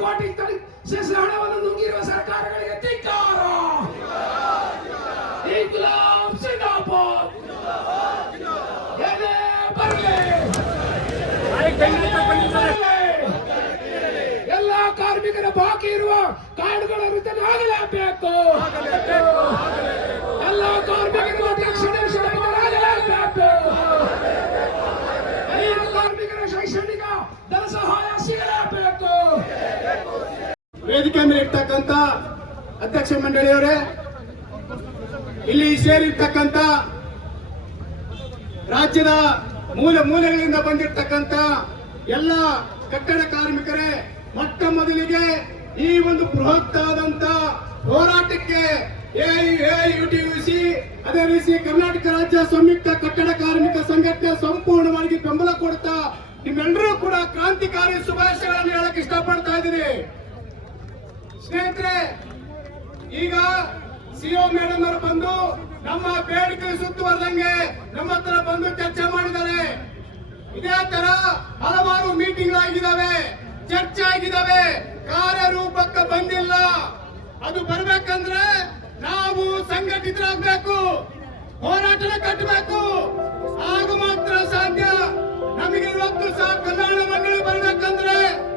ಕೋಟಿ ಶೇಷ ಹಣವನ್ನು ನುಂಗಿರುವ ಸರ್ಕಾರಗಳಿಗೆ ಧಿಕ್ಕಾರ. ಇನ್ಕ್ಲಾಬ್ ಸಿಂಗಾಪುರ್ ಎದೆ ಬರಲಿ. ಎಲ್ಲ ಕಾರ್ಮಿಕರ ಬಾಕಿ ಇರುವ ಕಾರ್ಡ್ಗಳ ವಿತರಣೆ ಆಗಲೇಬೇಕು ಎಲ್ಲ ಕಾರ್ಮಿಕರ ರಕ್ಷಣೆ ಆಗಲೇಬೇಕು ಎಲ್ಲ ಕಾರ್ಮಿಕರ ಶೈಕ್ಷಣಿಕ ಧನ ಸಹಾಯ ಸಿಗಲೇಬೇಕು ವೇದಿಕೆ ಮೇಲೆ ಇರ್ತಕ್ಕಂಥ ಅಧ್ಯಕ್ಷ ಮಂಡಳಿಯವರೇ ಇಲ್ಲಿ ಸೇರಿರ್ತಕ್ಕಂಥ ರಾಜ್ಯದ ಮೂಲೆ ಮೂಲೆಗಳಿಂದ ಬಂದಿರತಕ್ಕಂಥ ಎಲ್ಲ ಕಟ್ಟಡ ಕಾರ್ಮಿಕರೇ, ಮೊಟ್ಟ ಮೊದಲಿಗೆ ಈ ಒಂದು ಬೃಹತ್ತಾದಂತ ಹೋರಾಟಕ್ಕೆ ಎಐಯುಟಿಯುಸಿ ಅದೇ ರೀತಿ ಕರ್ನಾಟಕ ರಾಜ್ಯ ಸಂಯುಕ್ತ ಕಟ್ಟಡ ಕಾರ್ಮಿಕ ಸಂಘಟನೆ ಸಂಪೂರ್ಣವಾಗಿ ಬೆಂಬಲ ಕೊಡ್ತಾ, ನಿಮ್ಮೆಲ್ಲರೂ ಕೂಡ ಕ್ರಾಂತಿಕಾರಿ ಶುಭಾಶಯಗಳನ್ನು ಹೇಳಕ್ ಇಷ್ಟಪಡ್ತಾ ಇದ್ದೀನಿ. ಸ್ನೇಹಿತರೆ ಈಗ ಸಿಒ ಮೇಡಮ್ ಅವರು ಬಂದು ನಮ್ಮ ಬೇಡಿಕೆ ಸುತ್ತುವರೆದಂಗೆ ನಮ್ಮ ಹತ್ರ ಬಂದು ಚರ್ಚೆ ಮಾಡಿದ್ದಾರೆ. ಇದೇ ತರ ಹಲವಾರು ಮೀಟಿಂಗ್ ಆಗಿದ್ದಾವೆ ಚರ್ಚೆ ಆಗಿದ್ದಾವೆ. ಕಾರ್ಯರೂಪಕ್ಕೆ ಬಂದಿಲ್ಲ. ಅದು ಬರ್ಬೇಕಂದ್ರೆ ನಾವು ಸಂಘಟಿತರಾಗಬೇಕು. ಹೋರಾಟ ಕಟ್ಟಬೇಕು. ಆಗ ಮಾತ್ರ ಸಾಧ್ಯ. ನಮಗೆ ಇವತ್ತು ಸಹ ಕಲ್ಯಾಣ ಮಂಡಳಿ ಬರ್ಬೇಕಂದ್ರೆ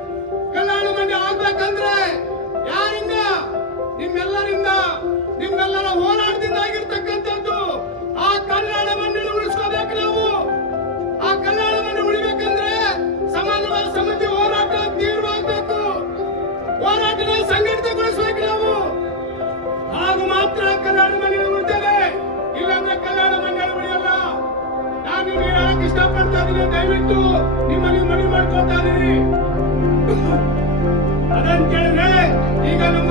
ದಯವಿಟ್ಟು ನಿಮ್ಮಲ್ಲಿ ಮನವಿ ಮಾಡ್ಕೊತಾ ಇದ್ದೀನಿ ಅದಂತ ಕೇಳಿದ್ರೆ ಈಗ ನಮ್ಮ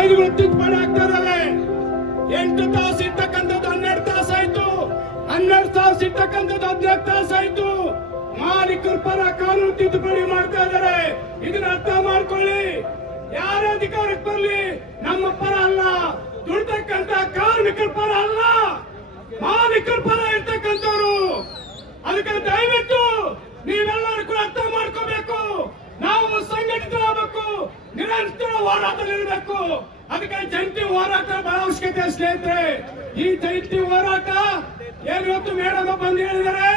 ಕಾಯ್ದೆಗಳು ತಿದ್ದುಪಡಿ ಆಗ್ತಾ ಇದಾವೆ ಎಂಟು ತಾಸು ಇರ್ತಕ್ಕಂಥದ್ದು ಹನ್ನೆರಡು ತಾಸು ಆಯ್ತು. ಹನ್ನೆರಡು ತಾಸು ಇರ್ತಕ್ಕಂಥದ್ದು ಹದಿನಾಲ್ಕು ತಾಸು ಆಯ್ತು. ಮಾಲೀಕರ ಪರ ಕಾನೂನು ತಿದ್ದುಪಡಿ ಮಾಡ್ತಾ ಇದಾರೆ ಇದನ್ನ ಅರ್ಥ ಮಾಡ್ಕೊಳ್ಳಿ. ಯಾರ ಅಧಿಕಾರಕ್ಕೆ ಬರ್ಲಿ? ನಮ್ಮ ಪರ ಅಲ್ಲ. ದುಡ್ತಕ್ಕಂತ ಕಾರ್ಮಿಕರ ಪರ ಅಲ್ಲ. ಮಾಲೀಕರ ಪರ ಇರ್ತಕ್ಕಂಥವ್ರು. ಅದಕ್ಕೆ ದಯವಿಟ್ಟು ನೀವೆಲ್ಲರೂ ಕೂಡ ಅರ್ಥ ಮಾಡ್ಕೋಬೇಕು. ನಿರಂತರ ಹೋರಾಟದಲ್ಲಿರಬೇಕು. ಅದಕ್ಕೆ ಜಂಟಿ ಹೋರಾಟ ಬಹಳ ಅವಶ್ಯಕತೆ ಸ್ನೇಹಿತರೆ ಈ ಜಂಟಿ ಹೋರಾಟ ಏನು ಇವತ್ತು ಮೇಡಮ್ ಬಂದು ಹೇಳಿದರೆ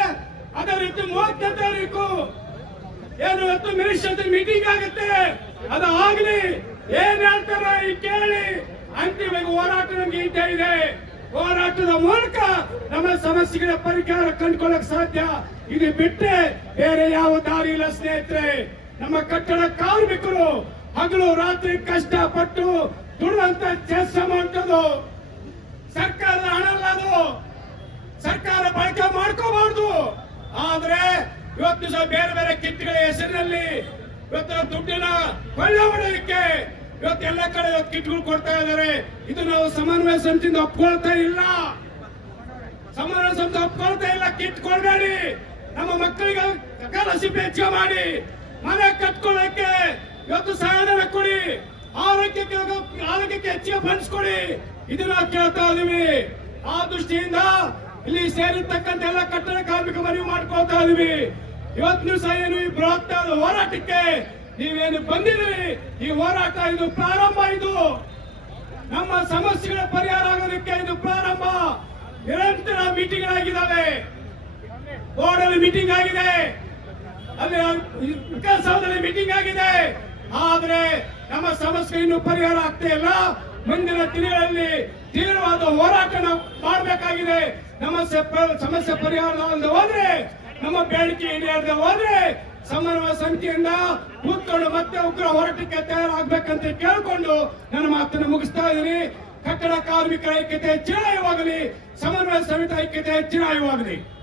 ಅದೇ ರೀತಿ ಮೂವತ್ತನೇ ತಾರೀಕು ಏನು ಇವತ್ತು ಮಿನಿಸ್ಟರ್ ಮೀಟಿಂಗ್ ಆಗುತ್ತೆ. ಅದು ಆಗ್ಲಿ ಏನ್ ಹೇಳ್ತಾರೆ ಈ ಕೇಳಿ. ಅಂತಿಮ ಹೋರಾಟ ನಮ್ಗೆ ಇದ್ದೇ ಇದೆ. ಹೋರಾಟದ ಮೂಲಕ ನಮ್ಮ ಸಮಸ್ಯೆಗಳ ಪರಿಹಾರ ಕಂಡುಕೊಳ್ಳಕ್ ಸಾಧ್ಯ. ಇದು ಬಿಟ್ಟೆ ಬೇರೆ ಯಾವ ದಾರಿ ಇಲ್ಲ ಸ್ನೇಹಿತರೆ. ನಮ್ಮ ಕಟ್ಟಡ ಕಾರ್ಮಿಕರು ಹಗಲು ರಾತ್ರಿ ಕಷ್ಟಪಟ್ಟು ದುಡಿದಂತ ಕೆಲಸ ಮಾಡುವುದು ಸರ್ಕಾರದ ಹಣ ಅಲ್ಲ ಅದು. ಸರ್ಕಾರ ಬಳಕೆ ಮಾಡ್ಕೋಬಾರ್ದು. ಆದ್ರೆ ಇವತ್ತು ಸಹ ಬೇರೆ ಬೇರೆ ಕಿಟ್ಗಳ ಹೆಸರಿನಲ್ಲಿ ಇವತ್ತು ದುಡ್ಡಿನ ಕೊಳ್ಳೆ ಹೊಡೆಯಲಿಕ್ಕೆ ಇವತ್ತು ಎಲ್ಲ ಕಡೆ ಕಿಟ್ಗಳು ಕೊಡ್ತಾ ಇದ್ದಾರೆ. ಇದು ನಾವು ಸಮನ್ವಯ ಸಮಿತಿಯಿಂದ ಒಪ್ಕೊಳ್ತಾ ಇಲ್ಲ. ಸಮನ್ವಯ ಸಮಿತಿ ಒಪ್ಕೊಳ್ತಾ ಇಲ್ಲ. ಕಿಟ್ ಕೊಡಬೇಡಿ. ನಮ್ಮ ಮಕ್ಕಳಿಗೆ ಕಲಸಿ ಹೆಚ್ಚು ಮಾಡಿ. ಮನೆ ಕಟ್ಕೊಳ್ಳಕ್ಕೆ ಇವತ್ತು ಸಹಾಯಧನ ಕೊಡಿ. ಆರೋಗ್ಯಕ್ಕೆ ಆರೋಗ್ಯಕ್ಕೆ ಹೆಚ್ಚಿಗೆ ಫಂಡ್ಸ್ ಕೊಡಿ. ಇದನ್ನ ಕೇಳ್ತಾ ಇದೀವಿ. ಆ ದೃಷ್ಟಿಯಿಂದ ಇಲ್ಲಿ ಸೇರಿರ್ತಕ್ಕಂಥ ಎಲ್ಲ ಕಟ್ಟಡ ಕಾರ್ಮಿಕ ಮನವಿ ಮಾಡ್ಕೊಳ್ತಾ ಇದೀವಿ. ಇವತ್ತು ಸಹ ಏನು ಈ ಬೃಹತ್ ಹೋರಾಟಕ್ಕೆ ನೀವೇನು ಬಂದಿದ್ದೀರಿ? ಈ ಹೋರಾಟ ಇದು ಪ್ರಾರಂಭ ಇದು. ನಮ್ಮ ಸಮಸ್ಯೆಗಳ ಪರಿಹಾರ ಆಗೋದಕ್ಕೆ ಇದು ಪ್ರಾರಂಭ. ನಿರಂತರ ಮೀಟಿಂಗ್ ಆಗಿದ್ದಾವೆ ಬೋರ್ಡಲ್ಲಿ ಮೀಟಿಂಗ್ ಆಗಿದೆ. ಅಲ್ಲಿ ವಿಕಾಸಸೌಧದಲ್ಲಿ ಮೀಟಿಂಗ್ ಆಗಿದೆ. ಆದ್ರೆ ನಮ್ಮ ಸಮಸ್ಯೆ ಇನ್ನು ಪರಿಹಾರ ಆಗ್ತಾ ಇಲ್ಲ. ಮುಂದಿನ ದಿನಗಳಲ್ಲಿ ತೀವ್ರವಾದ ಹೋರಾಟ ಮಾಡಬೇಕಾಗಿದೆ. ನಮ್ಮ ಸಮಸ್ಯೆ ಪರಿಹಾರ ಹೋದ್ರೆ, ನಮ್ಮ ಬೇಡಿಕೆ ಈಡೇರದೆ ಹೋದ್ರೆ, ಸಮನ್ವಯ ಸಮಿತಿಯಿಂದ ಕೂತ್ಕೊಂಡು ಮತ್ತೆ ಉಗ್ರ ಹೋರಾಟಕ್ಕೆ ತಯಾರಾಗಬೇಕಂತ ಕೇಳಿಕೊಂಡು ನನ್ನ ಮಾತನ್ನು ಮುಗಿಸ್ತಾ ಇದ್ದೀನಿ. ಕಟ್ಟಡ ಕಾರ್ಮಿಕರ ಐಕ್ಯತೆ ಚಿರಾಯವಾಗಲಿ ಸಮನ್ವಯ ಸಮಿತಿ ಐಕ್ಯತೆ ಚಿರಾಯವಾಗಲಿ